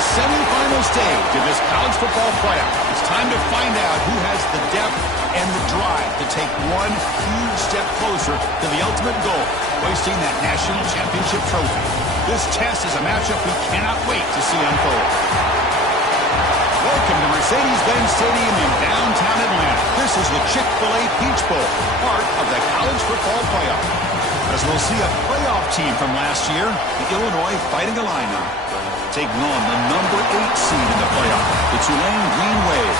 the semifinal stage of this college football playoff. It's time to find out who has the depth and the drive to take one huge step closer to the ultimate goal, hoisting that national championship trophy. This test is a matchup we cannot wait to see unfold. Welcome to Mercedes-Benz Stadium in downtown Atlanta. This is the Chick-fil-A Peach Bowl, part of the college football playoff. As we'll see a playoff team from last year, the Illinois Fighting Illini, taking on the number 8 seed in the playoff, the Tulane Green Wave.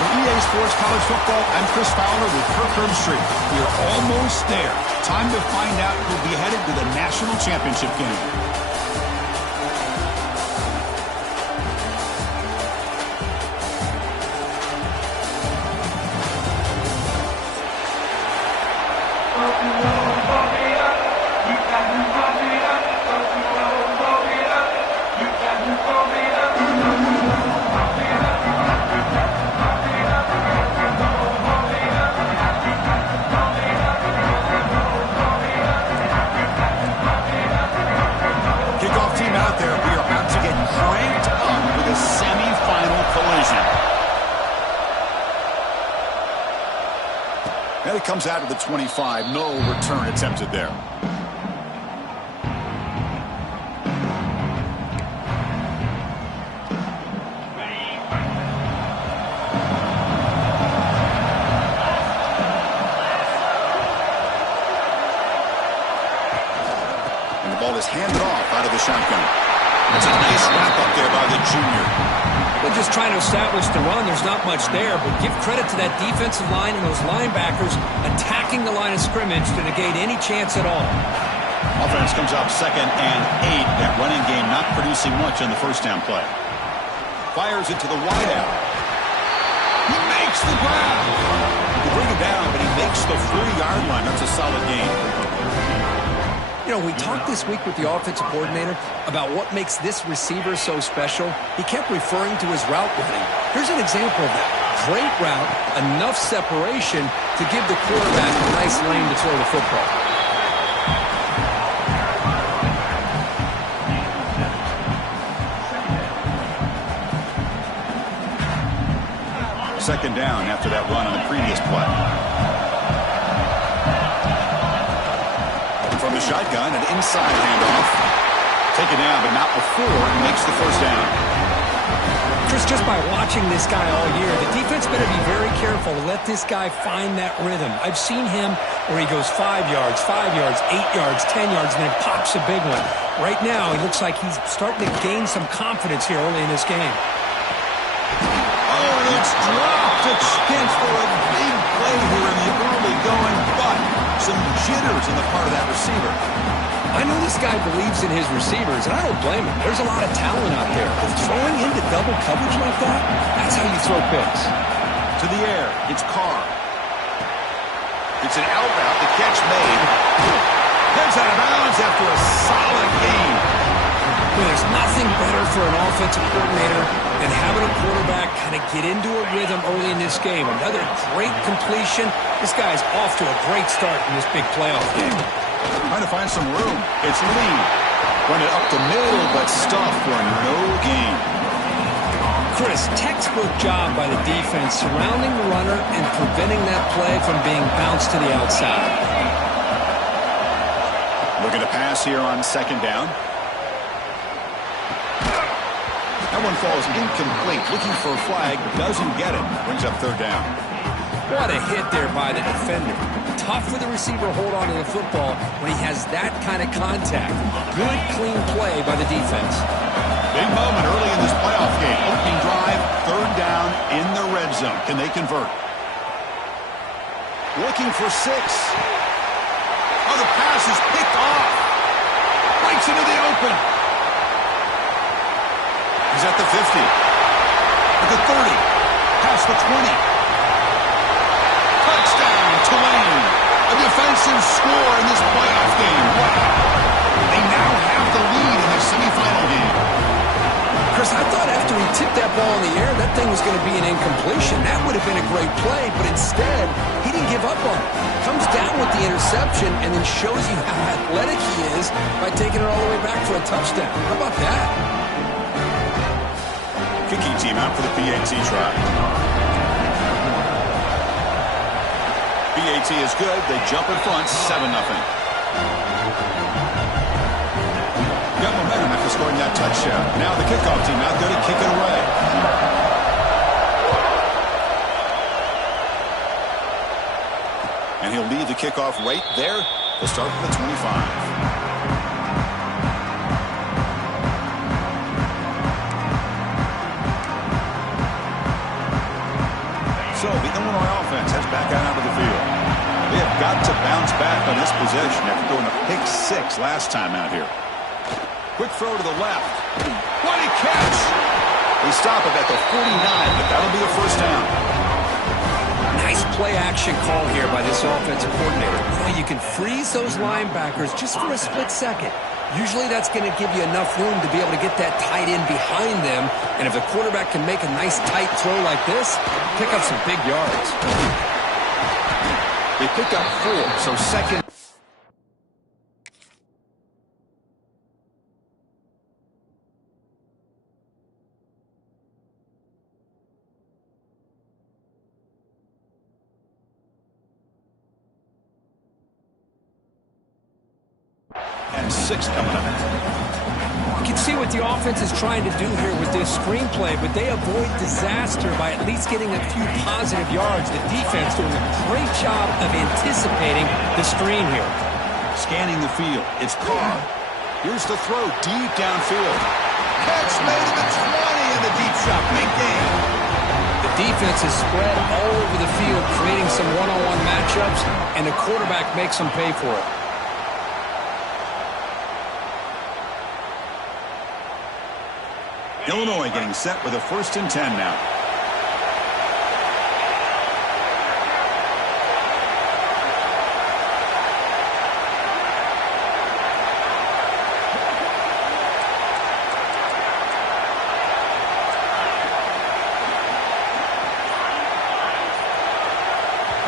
For EA Sports College Football, I'm Chris Fowler with Kirk Herbstreit. We are almost there. Time to find out who'll be headed to the national championship game. And it comes out of the 25. No return attempted there. And the ball is handed off out of the shotgun. That's a nice wrap up there by the junior. They're just trying to establish the run. There's not much there, but give credit to that defensive line and those linebackers attacking the line of scrimmage to negate any chance at all. Offense comes up 2nd and 8. That running game not producing much on the first down play. Fires it to the wideout. He makes the grab. He can bring it down, but he makes the 30-yard line. That's a solid gain. You know, we talked this week with the offensive coordinator about what makes this receiver so special. He kept referring to his route running. Here's an example of that. Great route, enough separation to give the quarterback a nice lane to throw the football. Second down after that run on the previous play. From the shotgun, an inside handoff. Taken down, but not before he makes the first down. Chris, just by watching this guy all year, the defense better be very careful to let this guy find that rhythm. I've seen him where he goes 5 yards, 8 yards, 10 yards, and then pops a big one. Right now, he looks like he's starting to gain some confidence here early in this game. Oh, and it's dropped. A chance for a big play here in the early going, but some jitters on the part of that receiver. I know this guy believes in his receivers, and I don't blame him. There's a lot of talent out there. But throwing into double coverage like that, that's how you throw picks. To the air, it's Carr. It's an out route, the catch made. Heads out of bounds after a solid gain. Well, there's nothing better for an offensive coordinator than having a quarterback kind of get into a rhythm early in this game. Another great completion. This guy's off to a great start in this big playoff game. Trying to find some room. It's Lee. Run it up the middle, but stuff for no gain. Chris, textbook job by the defense surrounding the runner and preventing that play from being bounced to the outside. Looking to pass here on second down. That one falls incomplete. Looking for a flag, doesn't get it. Brings up third down. What a hit there by the defender. Tough for the receiver to hold on to the football when he has that kind of contact. Good, clean play by the defense. Big moment early in this playoff game. Opening drive, third down in the red zone. Can they convert? Looking for 6. Oh, the pass is picked off. Breaks into the open. He's at the 50. At the 30. Past the 20. Touchdown, Tulane. A defensive score in this playoff game. Wow. They now have the lead in the semifinal game. Chris, I thought after he tipped that ball in the air, that thing was going to be an incompletion. That would have been a great play, but instead, he didn't give up on it. Comes down with the interception and then shows you how athletic he is by taking it all the way back for a touchdown. How about that? Kicking team out for the PAT try. PAT is good. They jump in front, 7-0. Got momentum after scoring that touchdown. Now the kickoff team out there to kick it away. And he'll lead the kickoff right there. He'll start from the 25. So the Illinois offense heads back out onto the field. They have got to bounce back on this possession after throwing a pick 6 last time out here. Quick throw to the left. What a catch! They stop it at the 49, but that'll be a first down. Nice play-action call here by this offensive coordinator. Boy, you can freeze those linebackers just for a split second. Usually that's going to give you enough room to be able to get that tight end behind them. And if the quarterback can make a nice tight throw like this, pick up some big yards. They pick up 4, so second. And 6 coming up. You can see what the offense is trying to do here with this screenplay, but they avoid disaster by at least getting a few positive yards. The defense doing a great job of anticipating the screen here. Scanning the field. It's Carr. Here's the throw deep downfield. Catch made at the 20 in the deep shot. Big gain. The defense is spread all over the field, creating some one-on-one matchups, and the quarterback makes them pay for it. Illinois getting set with a 1st and 10 now.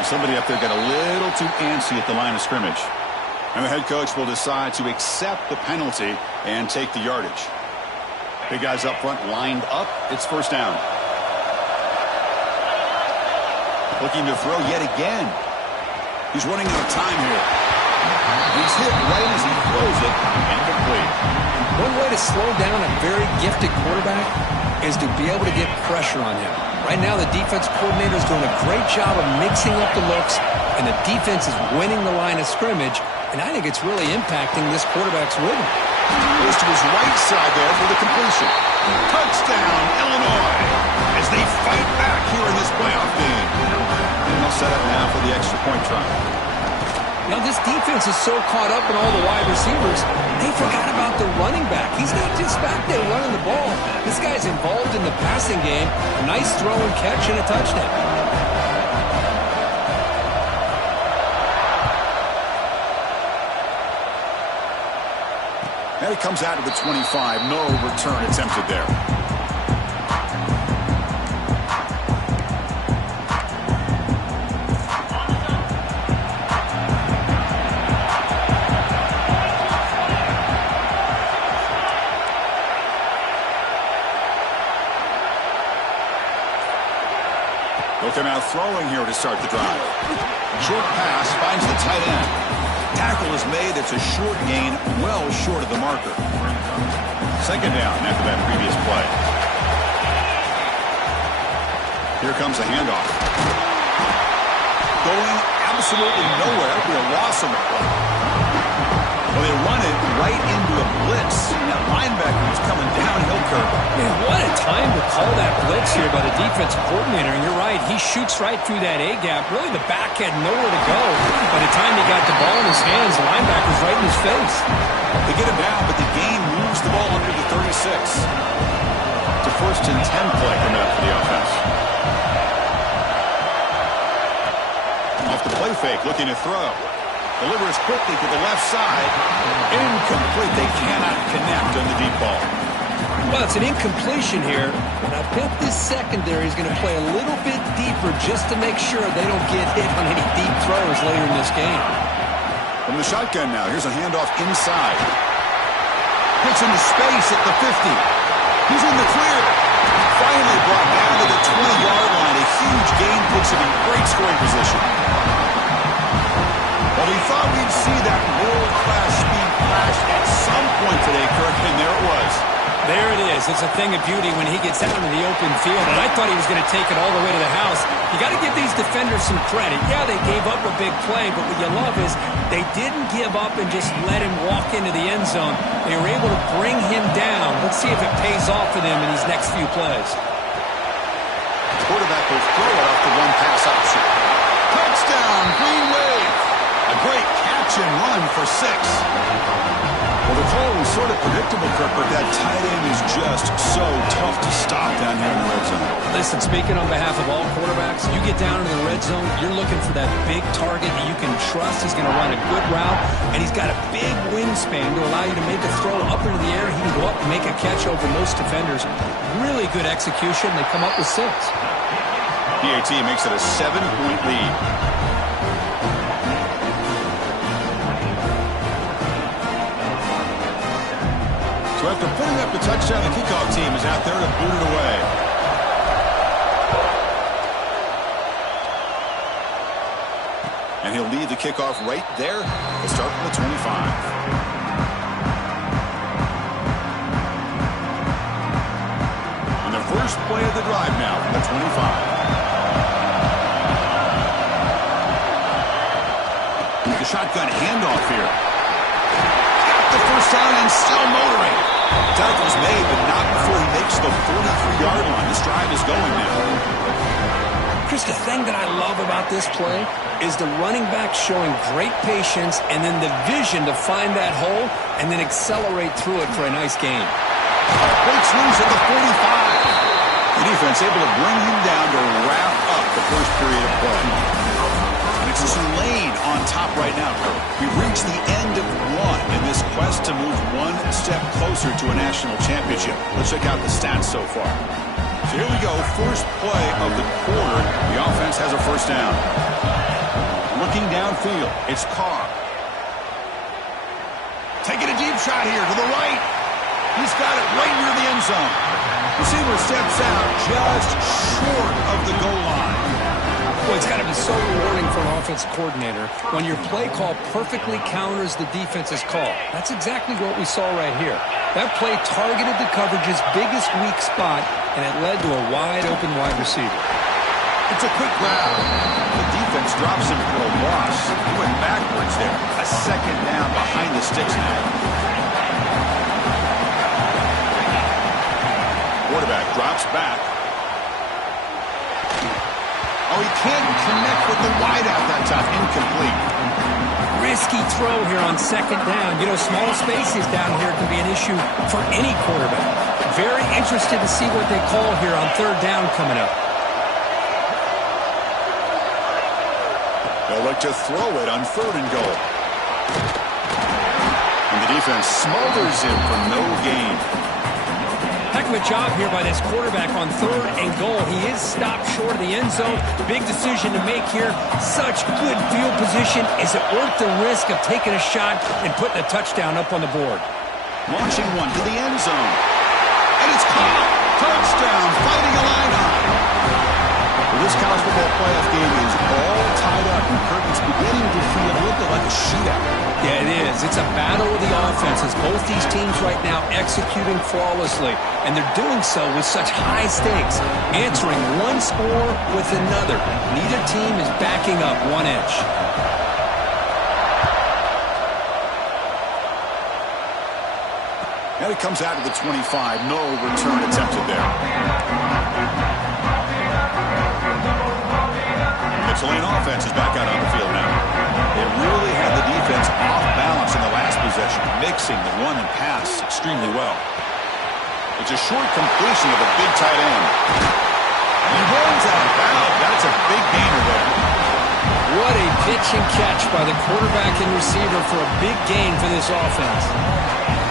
Somebody up there got a little too antsy at the line of scrimmage. And the head coach will decide to accept the penalty and take the yardage. Big guys up front lined up. It's first down. Looking to throw yet again. He's running out of time here. He's hit right as he throws it. Incomplete. One way to slow down a very gifted quarterback is to be able to get pressure on him. Right now, the defense coordinator is doing a great job of mixing up the looks, and the defense is winning the line of scrimmage, and I think it's really impacting this quarterback's rhythm. Goes to his right side there for the completion. Touchdown, Illinois, as they fight back here in this playoff game. And they'll set up now for the extra point try. Now, this defense is so caught up in all the wide receivers, they forgot about the running back. He's not just back there running the ball. This guy's involved in the passing game. A nice throw and catch and a touchdown. And he comes out to the 25. No return attempted there. Looking out throwing here to start the drive. Short pass finds the tight end. Tackle is made. It's a short gain, well short of the marker. Second down after that previous play. Here comes a handoff. Going absolutely nowhere. We lost him. Well, they run it right into a blitz. That linebacker was coming downhill curve. Man, what a time to call that blitz here by the defensive coordinator. And you're right, he shoots right through that A-gap. Really, the back had nowhere to go. By the time he got the ball in his hands, the linebacker's right in his face. They get him down, but the gain moves the ball under the 36. It's a 1st and 10 play coming up for the offense. Off the play fake, looking to throw. Delivers quickly to the left side. Incomplete. They cannot connect on the deep ball. Well, it's an incompletion here, and I bet this secondary is going to play a little bit deeper just to make sure they don't get hit on any deep throws later in this game. From the shotgun now, here's a handoff inside. Gets into space at the 50. He's in the clear. finally brought down to the 20-yard line. A huge gain puts him in great scoring position. Well, we thought we'd see that world-class speed flash at some point today, Kirk, and there it was. There it is. It's a thing of beauty when he gets out into the open field, and I thought he was going to take it all the way to the house. You got to give these defenders some credit. Yeah, they gave up a big play, but what you love is they didn't give up and just let him walk into the end zone. They were able to bring him down. Let's see if it pays off for them in these next few plays. Quarterback will throw it off the one-pass option. Touchdown, Green Wave. A great catch and run for 6. Well, the call was sort of predictable, Kirk, but that tight end is just so tough to stop down here in the red zone. Listen, speaking on behalf of all quarterbacks, you get down into the red zone, you're looking for that big target that you can trust. He's going to run a good route, and he's got a big wingspan to allow you to make a throw up into the air. He can go up and make a catch over most defenders. Really good execution. They come up with 6. PAT makes it a 7-point lead. So after putting up the touchdown, the kickoff team is out there to boot it away. And he'll lead the kickoff right there. He'll start from the 25. On the first play of the drive now from the 25. The shotgun handoff here. The first down and still motoring. Tackle's made, but not before he makes the 43-yard line. This drive is going now. Chris, the thing that I love about this play is the running back showing great patience and then the vision to find that hole and then accelerate through it for a nice gain. Breaks loose at the 45. The defense able to bring him down to wrap up the first period of play. And it's Tulane on top right now, Kirk. We've reached the end of one in this quest to move one step closer to a national championship. Let's check out the stats so far. So here we go. First play of the quarter. The offense has a first down. Looking downfield, it's Carr. Taking a deep shot here to the right. He's got it right near the end zone. Receiver steps out just short of the goal line. Well, it's got to be so rewarding for an offense coordinator when your play call perfectly counters the defense's call. That's exactly what we saw right here. That play targeted the coverage's biggest weak spot, and it led to a wide-open wide receiver. It's a quick grab. The defense drops him for a loss. He went backwards there. A second down behind the sticks now. Quarterback drops back. Oh, he can't connect with the wideout that time. Incomplete. Risky throw here on second down. You know, small spaces down here can be an issue for any quarterback. Very interested to see what they call here on third down coming up. They'll look to throw it on 3rd and goal. And the defense smothers him for no gain. Heck of a job here by this quarterback on 3rd and goal. He is stopped short of the end zone. Big decision to make here. Such good field position. Is it worth the risk of taking a shot and putting a touchdown up on the board? Launching one to the end zone. And it's caught. Touchdown. Fighting Illini. Well, this college football playoff game is all tied up. And Kirk, it's beginning to feel a little bit like a shootout. Yeah, it is. It's a battle of the offenses. Both these teams right now executing flawlessly. And they're doing so with such high stakes. Answering one score with another. Neither team is backing up 1 inch. Now he comes out to the 25. No return attempted there. The Tulane offense is back out on the field now. They really had the defense off balance in the last possession, mixing the run and pass extremely well. It's a short completion of a big tight end. And he runs out of bounds. That's a big gainer there. What a pitch and catch by the quarterback and receiver for a big gain for this offense.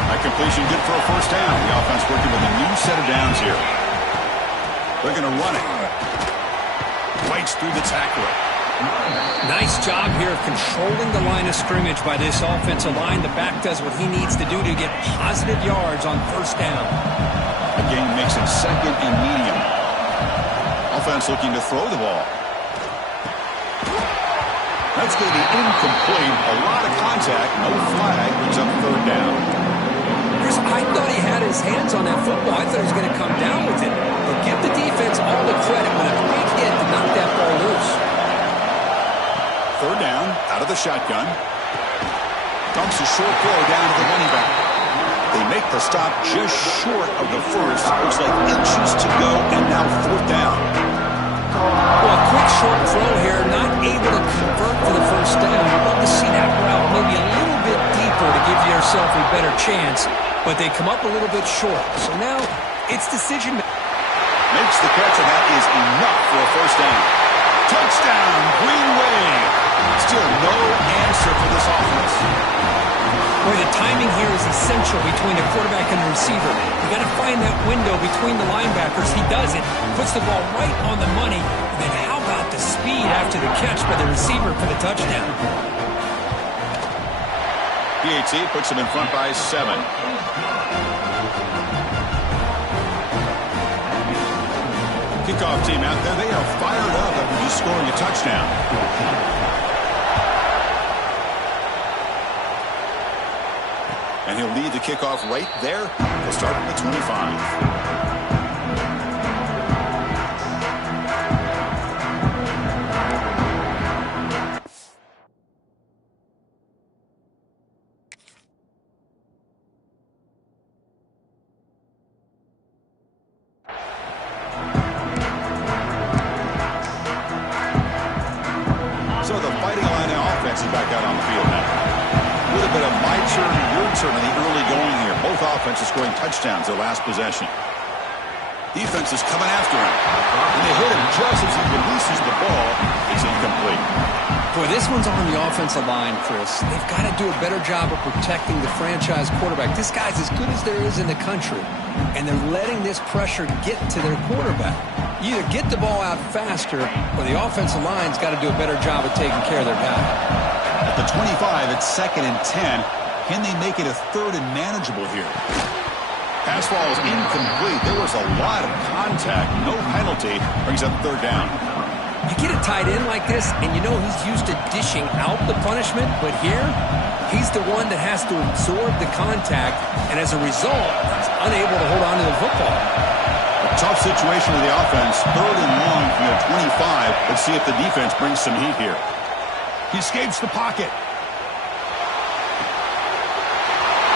That completion good for a first down. The offense working with a new set of downs here. They're going to run it. Fights through the tackler. Nice job here of controlling the line of scrimmage by this offensive line. The back does what he needs to do to get positive yards on first down. The game makes it second and medium. Offense looking to throw the ball. That's going to be incomplete. A lot of contact. No flag. Brings up third down. Chris, I thought he had his hands on that football. I thought he was going to come down with it. But give the defense all the credit when a big hit to knock that ball loose. Third down. Out of the shotgun. Dumps a short throw down to the running back. They make the stop just short of the first. Looks like inches to go, and now fourth down. Well, a quick short throw here, not able to convert for the first down. I'd love to see that route maybe a little bit deeper to give yourself a better chance, but they come up a little bit short. So now it's decision. Makes the catch, and that is enough for a first down. Touchdown, Green Wave. Still no answer for this offense. Boy, the timing here is essential between the quarterback and the receiver. You got to find that window between the linebackers. He does it, puts the ball right on the money. And then how about the speed after the catch by the receiver for the touchdown? PAT puts him in front by 7. Kickoff team out there, they are fired up after just scoring a touchdown. And he'll lead the kickoff right there. He'll start at the 25. So the Fighting Illini offense is back out on the field now. A little bit of my turn, your turn in the early going here. Both offenses scoring touchdowns their last possession. Defense is coming after him. And they hit him just as he releases the ball. It's incomplete. Boy, this one's on the offensive line, Chris. They've got to do a better job of protecting the franchise quarterback. This guy's as good as there is in the country, and they're letting this pressure get to their quarterback. You either get the ball out faster, or the offensive line's got to do a better job of taking care of their guy. At the 25, it's 2nd and 10. Can they make it a 3rd and manageable here? Pass ball is incomplete. There was a lot of contact. No penalty. Brings up 3rd down. You get a tight end like this, and you know he's used to dishing out the punishment, but here, he's the one that has to absorb the contact, and as a result, he's unable to hold on to the football. A tough situation with the offense. 3rd and long from the 25. Let's see if the defense brings some heat here. He escapes the pocket.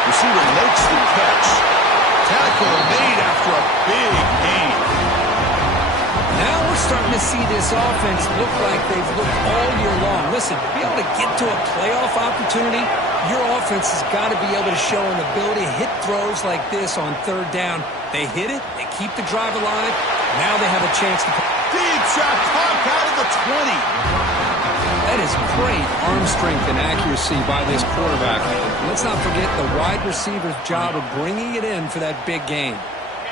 Receiver makes the catch. Tackle made after a big gain. Now we're starting to see this offense look like they've looked all year long. Listen, to be able to get to a playoff opportunity, your offense has got to be able to show an ability to hit throws like this on 3rd down. They hit it, they keep the drive alive. Now they have a chance to... Deep shot caught out of the 20. That is great arm strength and accuracy by this quarterback. Let's not forget the wide receiver's job of bringing it in for that big game.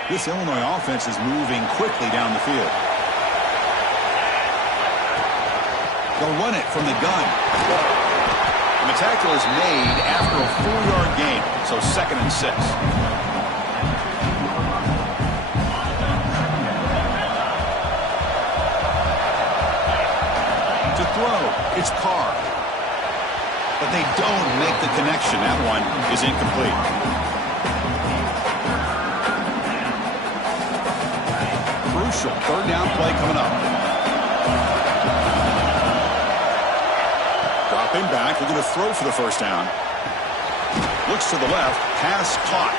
This Illinois offense is moving quickly down the field. They'll run it from the gun. And the tackle is made after a 4-yard gain, so 2nd and 6. To throw, it's Carr. But they don't make the connection. That one is incomplete. Crucial 3rd down play coming up. Dropping back, looking to throw for the 1st down. Looks to the left, pass caught.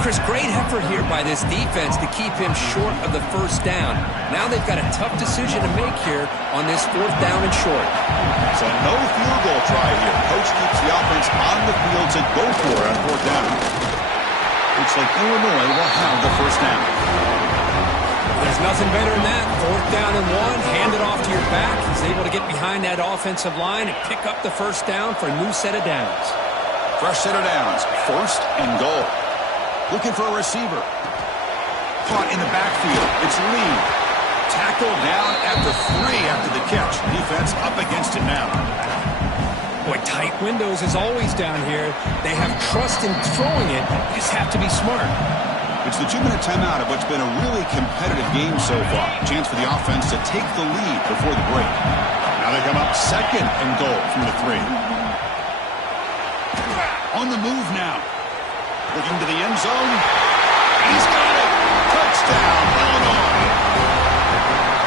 Chris, great effort here by this defense to keep him short of the 1st down. Now they've got a tough decision to make here on this 4th down and short. So no field goal try here. Coach keeps the offense on the field to go for it on 4th down. Looks like Illinois will have the 1st down. There's nothing better than that. 4th down and 1, hand it off to your back. He's able to get behind that offensive line and pick up the 1st down for a new set of downs. Fresh set of downs, 1st and goal. Looking for a receiver. Caught in the backfield. It's Lee. Tackled down at the 3 after the catch. Defense up against it now. Boy, tight windows is always down here. They have trust in throwing it. You just have to be smart. It's the 2-minute timeout of what's been a really competitive game so far. Chance for the offense to take the lead before the break. Now they come up 2nd and goal from the 3. On the move now. Looking to the end zone. He's got it. Touchdown, Illinois.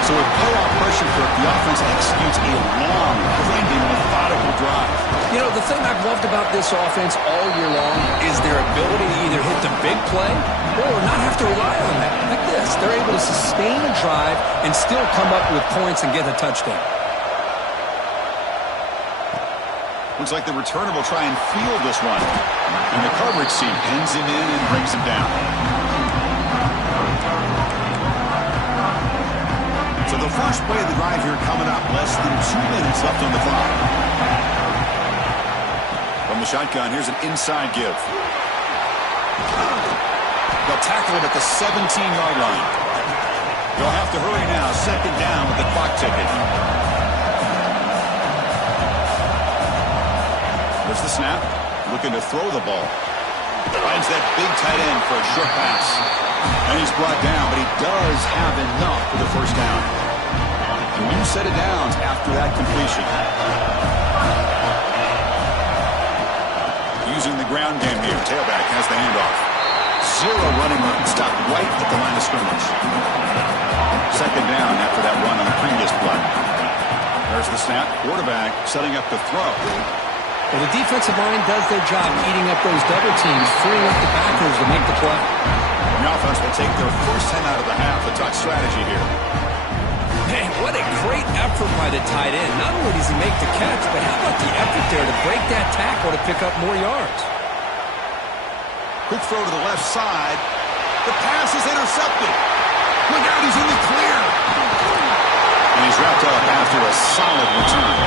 So with playoff pressure for the offense executes a long, grinding, methodical drive. You know, the thing I've loved about this offense all year long is their ability to either hit the big play or not have to rely on that. Like this, they're able to sustain a drive and still come up with points and get a touchdown. Looks like the returner will try and field this one. And the coverage team pins him in and brings him down. So the first play of the drive here coming up. Less than 2 minutes left on the clock. From the shotgun, here's an inside give. They'll tackle him at the 17-yard line. They'll have to hurry now. 2nd down with the clock ticking. There's the snap. Looking to throw the ball. Finds that big tight end for a short pass. And he's brought down, but he does have enough for the first down. A new set of downs after that completion. Using the ground game here. Tailback has the handoff. 0 running room. Stopped right at the line of scrimmage. 2nd down after that run on the previous play. There's the snap. Quarterback setting up the throw. Well, the defensive line does their job eating up those double teams, freeing up the backers to make the play. The offense will take their first 10 out of the half. A touch strategy here. Man, what a great effort by the tight end. Not only does he make the catch, but how about the effort there to break that tackle to pick up more yards? Quick throw to the left side. The pass is intercepted. Look out, he's in the clear. And he's wrapped up after a solid return.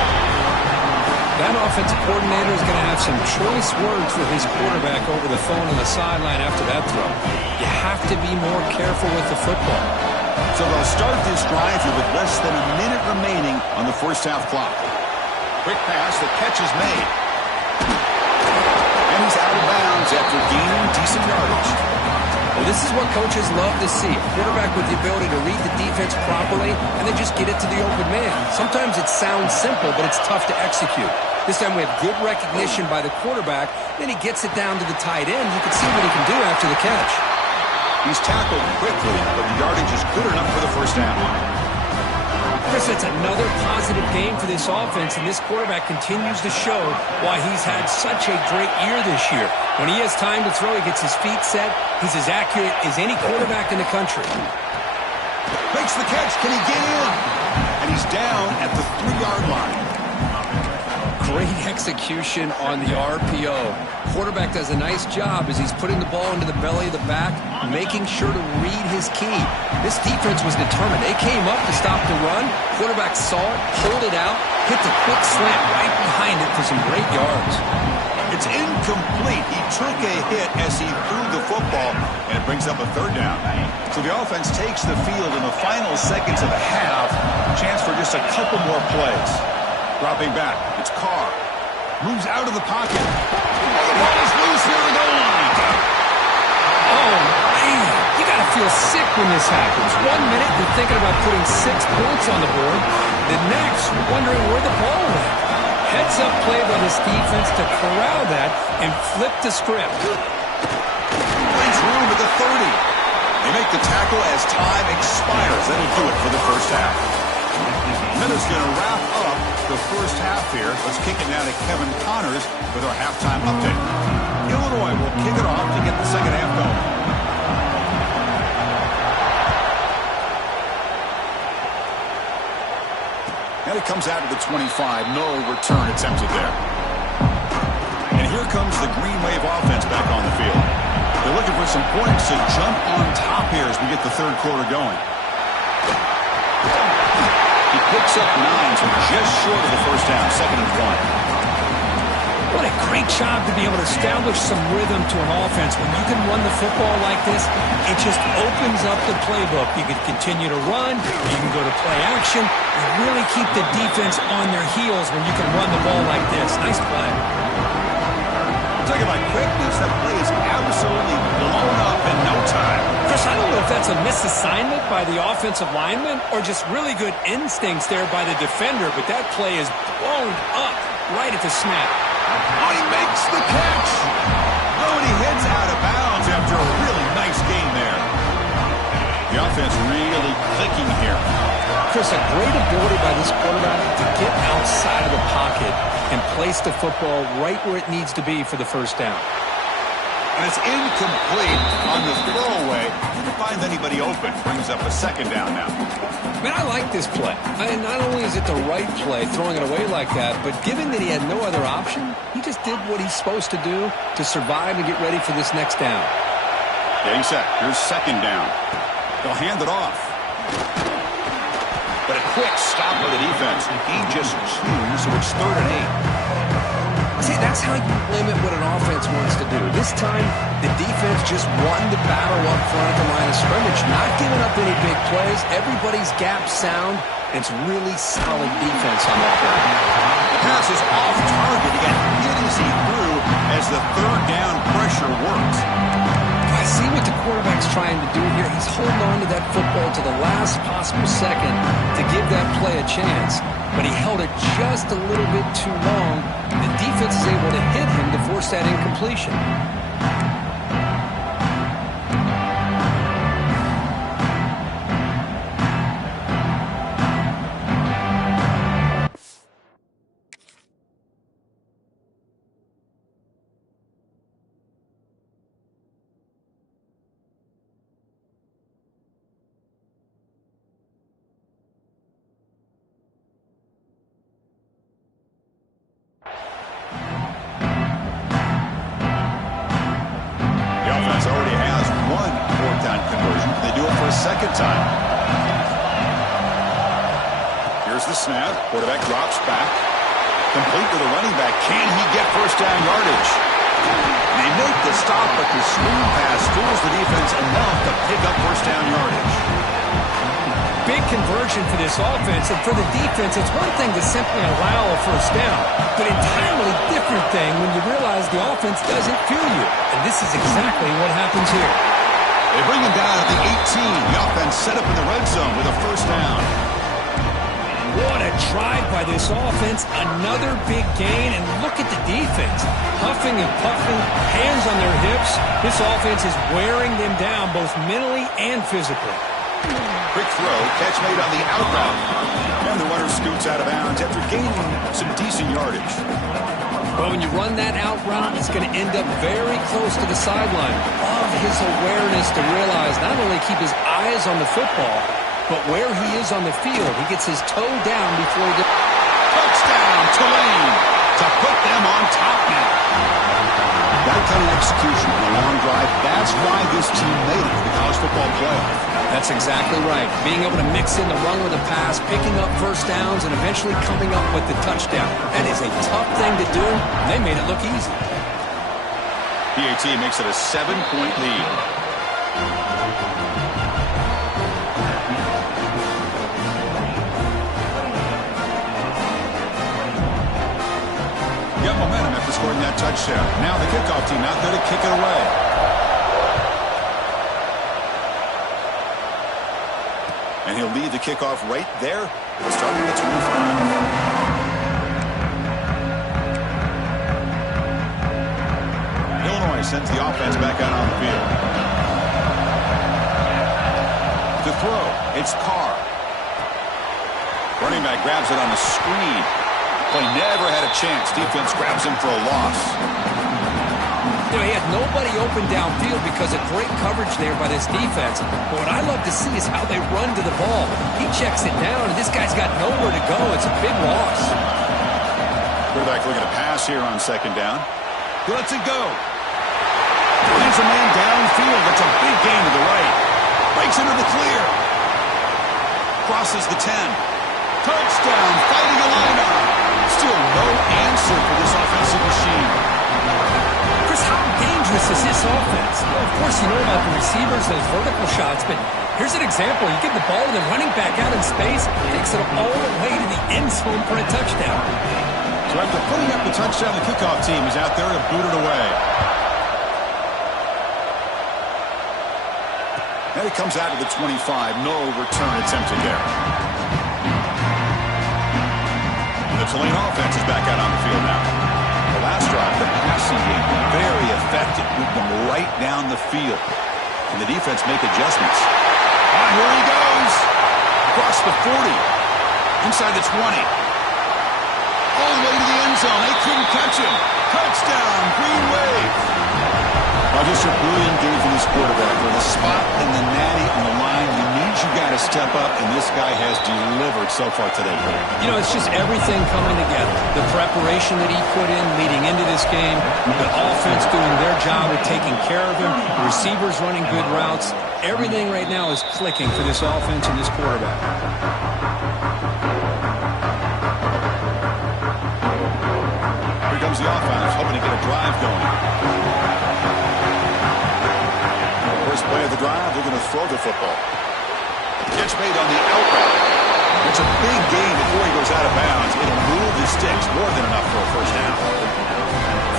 That offensive coordinator is going to have some choice words for his quarterback over the phone on the sideline after that throw. You have to be more careful with the football. So they'll start this drive here with less than a minute remaining on the first half clock. Quick pass, the catch is made. And he's out of bounds after gaining decent yardage. Well, this is what coaches love to see. A quarterback with the ability to read the defense properly and then just get it to the open man. Sometimes it sounds simple, but it's tough to execute. This time we have good recognition by the quarterback. Then he gets it down to the tight end. You can see what he can do after the catch. He's tackled quickly, but the yardage is good enough for the first down. Chris, it's another positive game for this offense, and this quarterback continues to show why he's had such a great year this year. When he has time to throw, he gets his feet set. He's as accurate as any quarterback in the country. Makes the catch. Can he get in? And he's down at the 3-yard line. Great execution on the RPO. Quarterback does a nice job as he's putting the ball into the belly of the back, making sure to read his key. This defense was determined. They came up to stop the run. Quarterback saw it, pulled it out, hit the quick slant right behind it for some great yards. It's incomplete. He took a hit as he threw the football, and it brings up a 3rd down. So the offense takes the field in the final seconds of the half. Chance for just a couple more plays. Dropping back, it's Carr. Moves out of the pocket. Oh, the ball is loose near the goal line. Oh, man, you got to feel sick when this happens. 1 minute, you're thinking about putting 6 points on the board. The next, wondering where the ball went. Heads-up play by this defense to corral that and flip the script. Finds room at the 30. They make the tackle as time expires. That'll do it for the first half. Minutes going to wrap up the first half here. Let's kick it now to Kevin Connors with our halftime update. Illinois will kick it off to get the second half going. And it comes out to the 25. No return attempted there. And here comes the Green Wave offense back on the field. They're looking for some points to jump on top here as we get the third quarter going. He picks up 9, so just short of the first down, 2nd and 1. What a great job to be able to establish some rhythm to an offense. When you can run the football like this, it just opens up the playbook. You can continue to run, you can go to play action, and really keep the defense on their heels when you can run the ball like this. Nice play. Talking about quickness, that play is absolutely blown up in no time. Chris, I don't know if that's a misassignment by the offensive lineman or just really good instincts there by the defender, but that play is blown up right at the snap. Oh, he makes the catch. Oh, and he heads out of bounds after a really nice game there. The offense really clicking here. Chris, a great ability by this quarterback to get outside of the pocket and place the football right where it needs to be for the first down. And it's incomplete on the throwaway. Didn't find anybody open. Brings up a second down now. Man, I like this play. And not only is it the right play, throwing it away like that, but given that he had no other option, he just did what he's supposed to do to survive and get ready for this next down. Getting set. Here's second down. They'll hand it off. But a quick stop by the defense. He just chews, so it's 3rd and 8. See, that's how you limit what an offense wants to do. This time, the defense just won the battle up front at the line of scrimmage, not giving up any big plays. Everybody's gap sound. It's really solid defense on that play. The pass is off target. He got hit as he threw as the 3rd down pressure works. I see what the quarterback's trying to do here. He's holding on to that football to the last possible second to give that play a chance. But he held it just a little bit too long. The defense is able to hit him to force that incompletion. Already has one 4th down conversion. They do it for a second time. Here's the snap. Quarterback drops back. Complete with a running back. Can he get first down yardage? They make the stop, but the screen pass fools the defense enough to pick up first down yardage. Big conversion for this offense, and for the defense, it's one thing to simply allow a first down, but entirely different thing when you realize the offense doesn't fear you, and this is exactly what happens here. They bring him down at the 18. The offense set up in the red zone with a first down. What a drive by this offense, another big gain, and look at the defense. Huffing and puffing, hands on their hips. This offense is wearing them down both mentally and physically. Quick throw, catch made on the out route. And the runner scoots out of bounds after gaining some decent yardage. Well, when you run that out route, it's going to end up very close to the sideline. Love his awareness to realize not only keep his eyes on the football, but where he is on the field. He gets his toe down before he gets... Touchdown, Tulane, to put them on top now. That kind of execution on a long drive, that's why this team made it to the college football playoff. That's exactly right. Being able to mix in the run with the pass, picking up first downs, and eventually coming up with the touchdown. That is a tough thing to do. They made it look easy. PAT makes it a 7-point lead. Got momentum after scoring that touchdown. Now the kickoff team out there to kick it away. And he'll lead the kickoff right there, starting at 25. Illinois sends the offense back out on the field. To throw, it's Carr. Running back grabs it on the screen. Play never had a chance. Defense grabs him for a loss. You know, he had nobody open downfield because of great coverage there by this defense. But what I love to see is how they run to the ball. He checks it down, and this guy's got nowhere to go. It's a big loss. Quarterback looking to pass here on second down. He lets it go. Finds a man downfield. That's a big gain to the right. Breaks into the clear. Crosses the 10. Touchdown, fighting a lineout. Still no answer for this offensive machine. Chris, how dangerous is this offense? Well, of course, you know about the receivers, those vertical shots, but here's an example. You give the ball to the running back out in space, takes it all the way to the end zone for a touchdown. So after putting up the touchdown, the kickoff team is out there to boot it away. And it comes out to the 25. No return attempted there. The Tulane offense is back out on the field now. The last drive, the passing game, very effective. Moved them right down the field. And the defense make adjustments. Ah, here he goes. Across the 40. Inside the 20. All the way to the end zone. They couldn't catch him. Touchdown, Green Wave. Well, just a brilliant game from this quarterback. For the spot and the natty on the line, you need your guy to step up, and this guy has delivered so far today. You know, it's just everything coming together. The preparation that he put in leading into this game, the offense doing their job of taking care of him, the receivers running good routes. Everything right now is clicking for this offense and this quarterback. Here comes the offense, hoping to get a drive going. First play of the drive, they're going to throw the football. Catch made on the out route. It's a big gain before he goes out of bounds. It'll move the sticks, more than enough for a first down.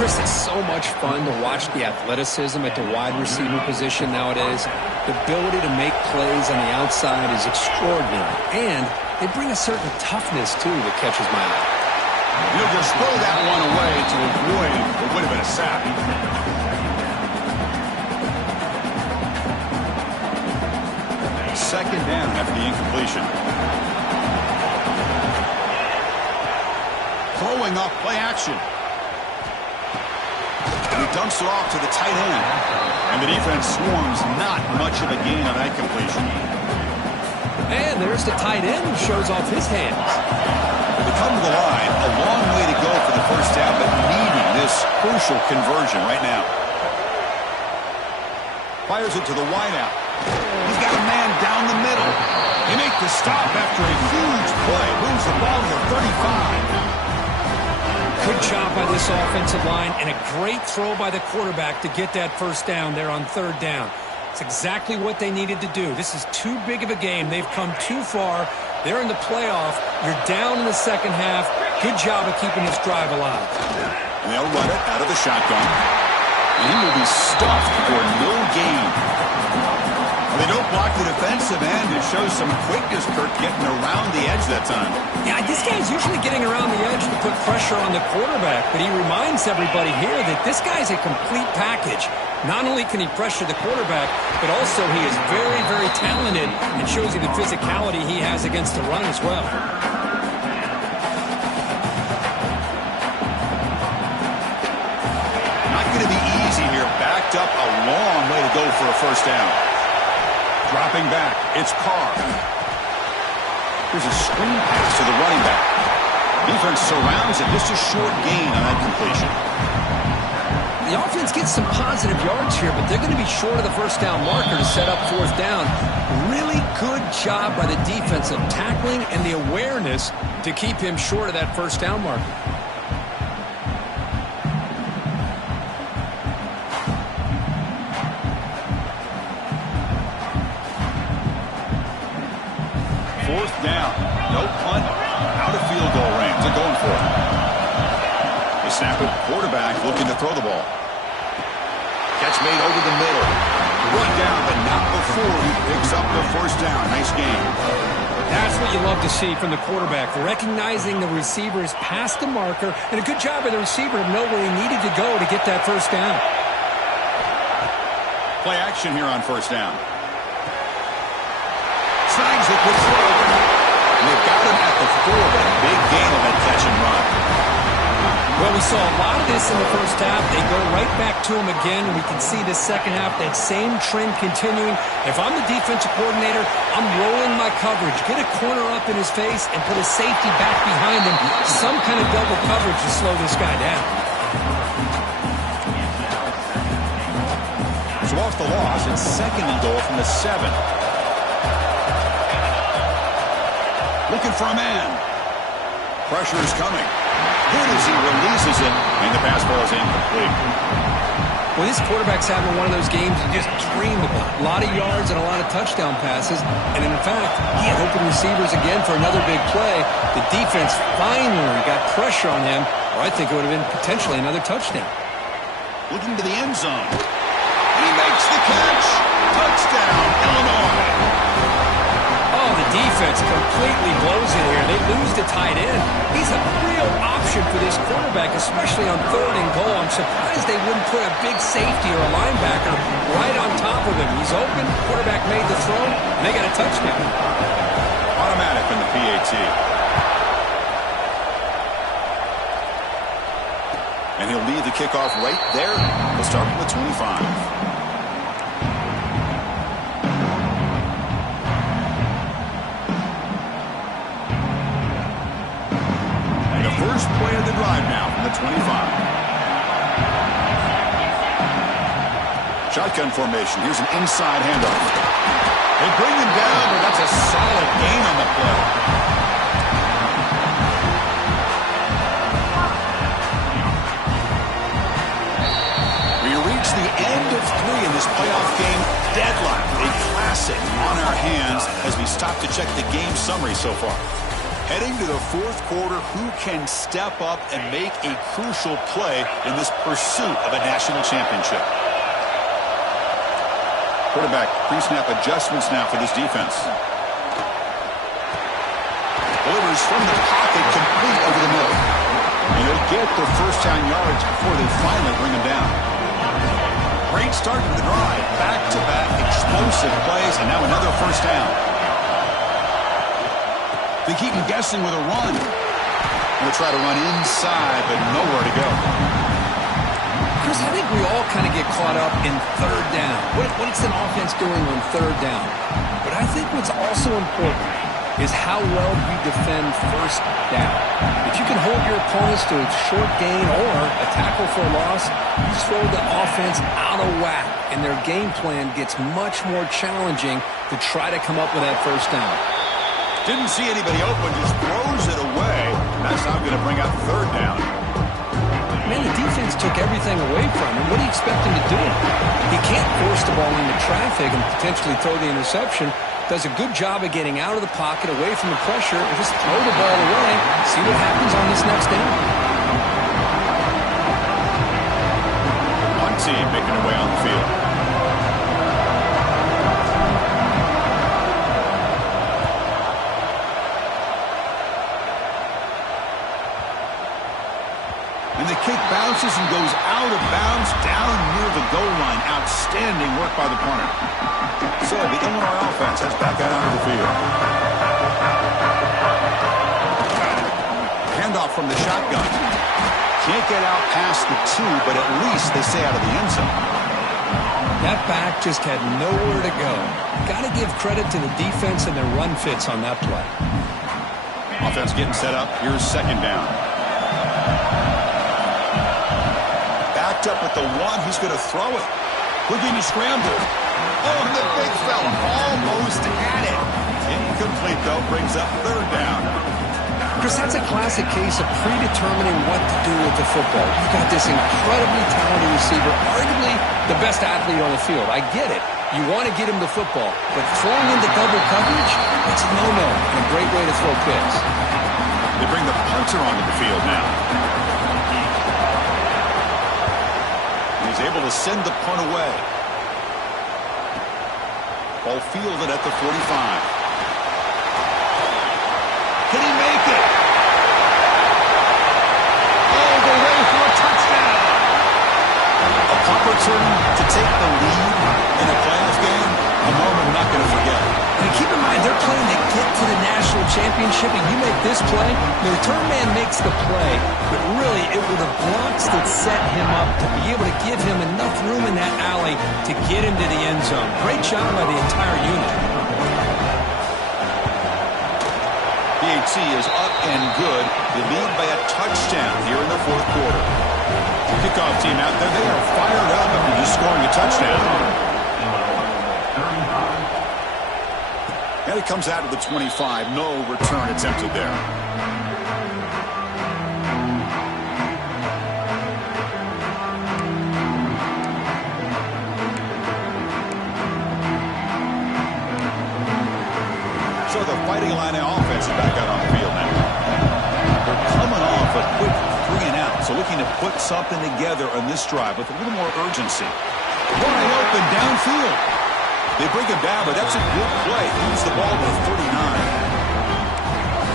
Chris, it's so much fun to watch the athleticism at the wide receiver position nowadays. The ability to make plays on the outside is extraordinary. And they bring a certain toughness, too, that catches my eye. He'll just throw that one away to avoid what would have been a sack. Second down after the incompletion. Throwing off play action. And he dumps it off to the tight end. And the defense swarms, not much of a gain on that completion. And there's the tight end who shows off his hands. They come to the line, a long way to go for the first down, but needing this crucial conversion right now. Fires it to the wideout. He's got a man down the middle. They make the stop after a huge play. Moves the ball to the 35. Good job by this offensive line and a great throw by the quarterback to get that first down there on third down. It's exactly what they needed to do. This is too big of a game. They've come too far. They're in the playoff. You're down in the second half. Good job of keeping this drive alive. And they'll run it out of the shotgun. And he will be stuffed for no gain. They don't block the defensive end. It shows some quickness, Kirk, getting around the edge that time. Yeah, this guy's usually getting around the edge to put pressure on the quarterback, but he reminds everybody here that this guy's a complete package. Not only can he pressure the quarterback, but also he is very, very talented and shows you the physicality he has against the run as well. Not going to be easy here. Backed up a long way to go for a first down. Dropping back, it's Carr. Here's a screen pass to the running back. Defense surrounds it. Just a short gain on that completion. The offense gets some positive yards here, but they're going to be short of the first down marker to set up fourth down. Really good job by the defense of tackling and the awareness to keep him short of that first down marker. Fourth down. No punt. Out of field goal range. They're going for it. The snap it. Quarterback looking to throw the ball. Catch made over the middle. Run down, but not before he picks up the first down. Nice game. That's what you love to see from the quarterback. Recognizing the receivers past the marker, and a good job by the receiver to know where he needed to go to get that first down. Play action here on first down. Signs that good throw. And they've got him at the 4, but a big gain on that catch and run. Well, we saw a lot of this in the first half. They go right back to him again. We can see the second half, that same trend continuing. If I'm the defensive coordinator, I'm rolling my coverage. Get a corner up in his face and put a safety back behind him. Some kind of double coverage to slow this guy down. So off the loss, it's second and goal from the 7. Looking for a man. Pressure is coming. Good as he releases it, and the pass ball is incomplete. Well, this quarterback's having one of those games you just dreamed about. A lot of yards and a lot of touchdown passes. And in fact, he had open receivers again for another big play. The defense finally got pressure on him, or I think it would have been potentially another touchdown. Looking to the end zone. He makes the catch. Touchdown, Illinois. Oh, the defense completely blows it here. They lose the tight end. He's a real option for this quarterback, especially on 3rd and goal. I'm surprised they wouldn't put a big safety or a linebacker right on top of him. He's open. Quarterback made the throw, and they got a touchdown. Automatic in the PAT. And he'll lead the kickoff right there. We'll start with the 25. First play of the drive now from the 25. Shotgun formation. Here's an inside handoff. They bring him down, but that's a solid gain on the play. We reach the end of 3 in this playoff game deadline. A classic on our hands as we stop to check the game summary so far. Heading to the 4th quarter, who can step up and make a crucial play in this pursuit of a national championship? Quarterback pre-snap adjustments now for this defense. Delivers from the pocket, complete over the middle. And they'll get their first down yards before they finally bring him down. Great start to the drive. Back-to-back explosive plays, and now another first down. They keep him guessing with a run. We'll try to run inside, but nowhere to go. Chris, I think we all kind of get caught up in 3rd down. What is an offense doing on 3rd down? But I think what's also important is how well you defend 1st down. If you can hold your opponents to a short gain or a tackle for a loss, you throw the offense out of whack, and their game plan gets much more challenging to try to come up with that 1st down. Didn't see anybody open, just throws it away. That's not going to bring out 3rd down. Man, the defense took everything away from him. What do you expect him to do? He can't force the ball into traffic and potentially throw the interception. Does a good job of getting out of the pocket, away from the pressure, and just throw the ball away. See what happens on this next down. One team making their way on the field. And the kick bounces and goes out of bounds down near the goal line. Outstanding work by the punter. So the Illinois offense heads back out onto the field. Handoff from the shotgun. Can't get out past the 2, but at least they stay out of the end zone. That back just had nowhere to go. Got to give credit to the defense and their run fits on that play. Offense getting set up. Here's 2nd down. Backed up with the 1. He's going to throw it. Houdini scramble. Oh, and the big fella almost had it. Incomplete, though. Brings up 3rd down. Chris, that's a classic case of predetermining what to do with the football. You've got this incredibly talented receiver, arguably the best athlete on the field. I get it. You want to get him the football, but throwing into double coverage, it's a no-no and a great way to throw picks. They bring the punter onto the field now. He's able to send the punt away. Ball fielded at the 45. Can he make it? Oh, they're ready for a touchdown. A punt return to take the lead in a playoff game, a moment we're not going to forget. And keep in mind, they're playing to get to the national championship, and you make this play, the return man makes the play, but really it were the blocks that set him up to be able to give him enough room in that alley to get him to the end zone. Great job by the entire unit. PAT is up and good. They lead by a touchdown here in the 4th quarter. Kickoff team out there, they are fired up after just scoring a touchdown. And it comes out of the 25. No return attempted there. put something together on this drive with a little more urgency. Wide open downfield. They bring him down, but that's a good play. Moves the ball to the 39.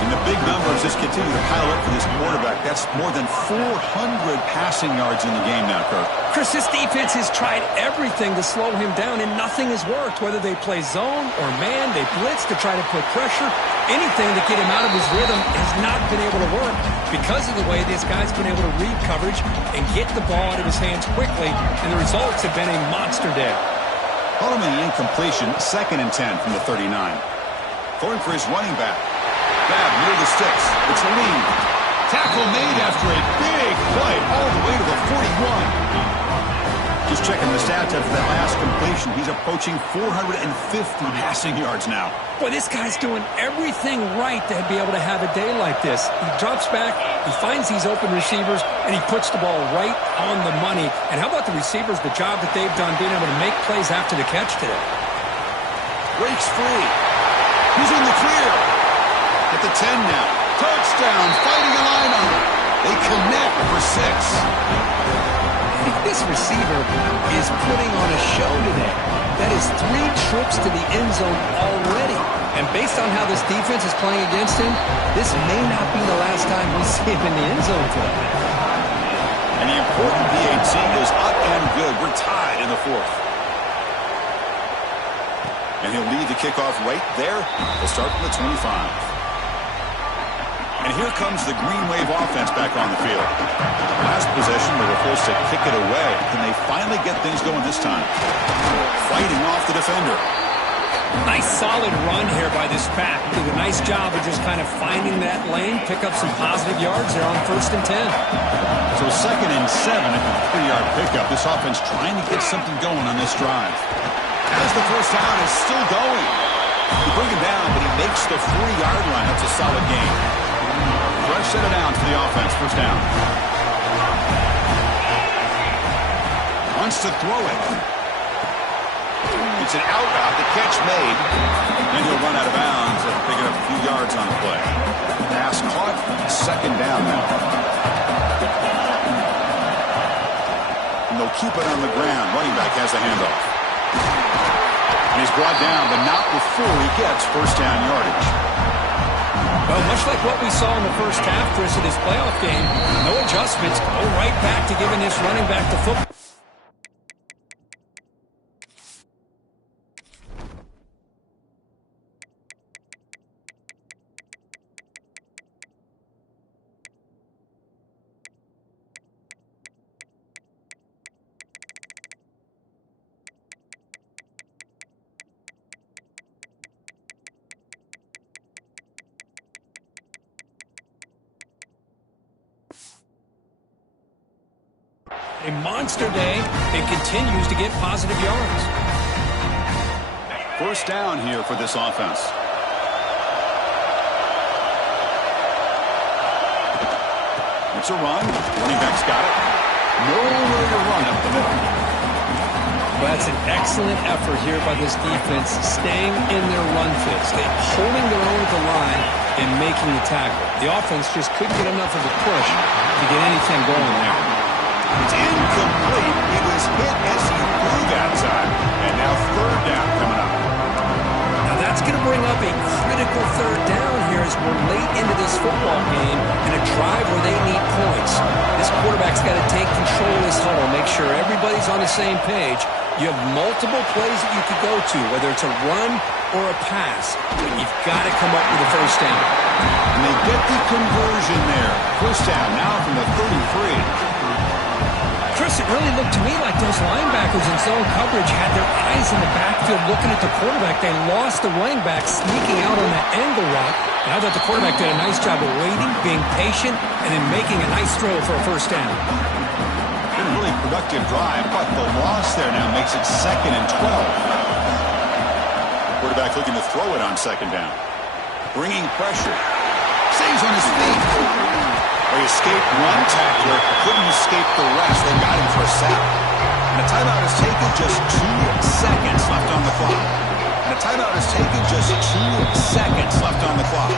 And the big numbers just continue to pile up for this quarterback. That's more than 400 passing yards in the game now, Kirk. Chris, this defense has tried everything to slow him down, and nothing has worked. Whether they play zone or man, they blitz to try to put pressure. Anything to get him out of his rhythm has not been able to work because of the way this guy's been able to read coverage and get the ball out of his hands quickly, and the results have been a monster day. Following the incompletion, 2nd and 10 from the 39. Throwing for his running back. Bad near the sticks. It's a lead. Tackle made after a big play all the way to the 41. Just checking the stats after that last completion. He's approaching 450 passing yards now. Boy, this guy's doing everything right to be able to have a day like this. He drops back, he finds these open receivers, and he puts the ball right on the money. And how about the receivers, the job that they've done being able to make plays after the catch today? Breaks free. He's in the clear. At the 10 now. Touchdown, fighting a line on it. They connect for 6. This receiver is putting on a show today. That is 3 trips to the end zone already. And based on how this defense is playing against him, this may not be the last time we see him in the end zone today. And the important PAT is up and good. We're tied in the 4th. And he'll lead the kickoff right there. We'll start from the 25. And here comes the Green Wave offense back on the field. Last possession, they were forced to kick it away. Can they finally get things going this time? Fighting off the defender. Nice solid run here by this pack. Did a nice job of just kind of finding that lane, pick up some positive yards there on 1st and 10. So 2nd and 7 at the 3-yard pickup. This offense trying to get something going on this drive. As the first down is still going. You bring him down, but he makes the 40-yard line. That's a solid game. Fresh set of downs for the offense. First down. Wants to throw it. It's an out route. The catch made. Then he'll run out of bounds after picking up a few yards on the play. Pass caught. 2nd down now. And they'll keep it on the ground. Running back has the handoff. And he's brought down, but not before he gets first down yardage. Well, much like what we saw in the first half, Chris, of this playoff game, no adjustments, go right back to giving this running back the football. A monster day and continues to get positive yards. First down here for this offense. It's a run. Running back's got it. Nowhere to run up the middle. Well, that's an excellent effort here by this defense, staying in their run fits. They're holding their own at the line and making the tackle. The offense just couldn't get enough of a push to get anything going there. It's incomplete. He was hit as he threw that time. And now 3rd down coming up. Now that's going to bring up a critical 3rd down here as we're late into this football game in a drive where they need points. This quarterback's got to take control of this huddle, make sure everybody's on the same page. You have multiple plays that you could go to, whether it's a run or a pass. But you've got to come up with a first down. And they get the conversion there. First down now from the 33. Chris, it really looked to me like those linebackers in zone coverage had their eyes in the backfield looking at the quarterback. They lost the running back sneaking out on that angle route. And I thought the quarterback did a nice job of waiting, being patient, and then making a nice throw for a first down. Been a really productive drive, but the loss there now makes it 2nd and 12. Quarterback looking to throw it on 2nd down. Bringing pressure. Stays on his feet. They escaped one tackler, couldn't escape the rest. They got him for a sack. And a timeout is taken, just 2 seconds left on the clock. And a timeout is taken, just 2 seconds left on the clock.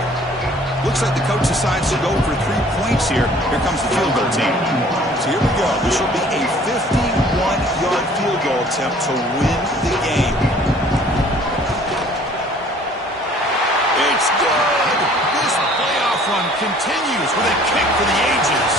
Looks like the coach decides to go for 3 points here. Here comes the field goal team. So here we go. This will be a 51-yard field goal attempt to win the game. It's good! This playoff run continues with a kick for the ages.